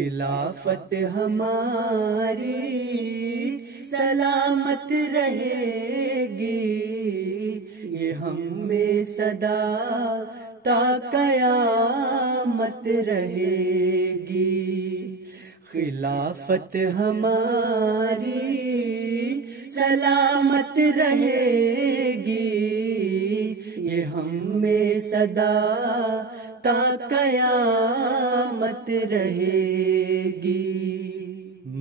خلافت ہماری سلامت رہے گی، یہ ہم میں صدا تا قیامت رہے گی۔ خلافت ہماری سلامت رہے گی، یہ ہم میں صدا تا قیامت رہے گی۔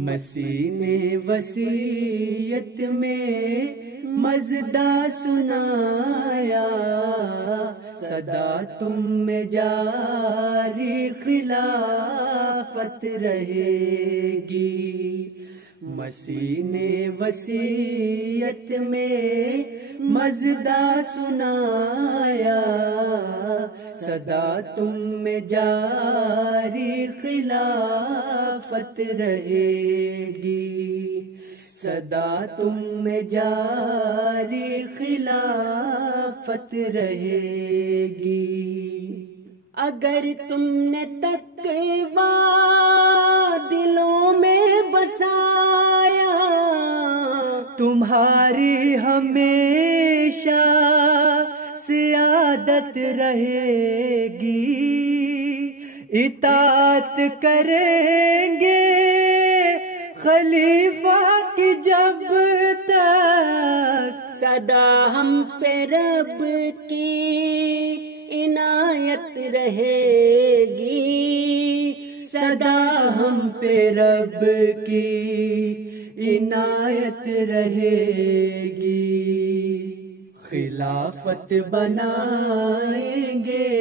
مسیح نے وصیت میں مژدہ سنایا، صدا تم میں جاری خلافت رہے گی۔ مسیح نے وصیت میں مژدہ سنایا، صدا تم میں جاری خلافت رہے گی، صدا تم میں جاری خلافت رہے گی۔ اگر تم نے تقویٰ دلوں میں بسایا، تمہاری ہمیشہ سعادت رہے گی۔ اطاعت کریں گے خلیفہ کی جب تک، صدا ہم پہ رب کی عنایت رہے گی، صدا ہم پہ رب کی عنایت رہے گی۔ خلافت بنائیں گے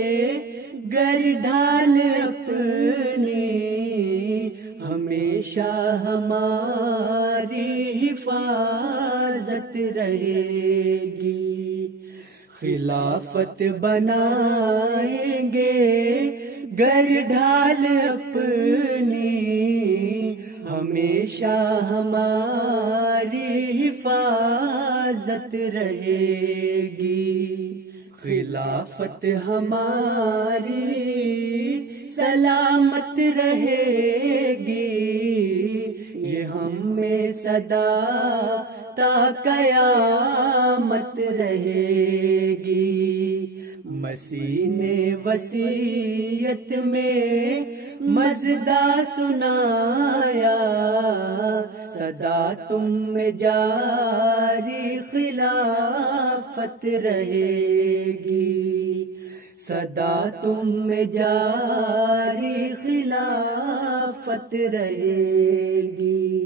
گر ڈھال اپنی، ہمیشہ ہماری حفاظت رہے گی۔ خلافت بنائیں گے گر ڈھال اپنی، ہمیشہ ہماری حفاظت رہے گی۔ خلافت ہماری سلامت رہے گی، یہ ہم میں صدا تا قیامت رہے گی۔ مسیح نے وصیت میں مژدہ سنایا، صدا تم میں جاری خلافت رہے گی، صدا تم میں جاری خلافت رہے گی۔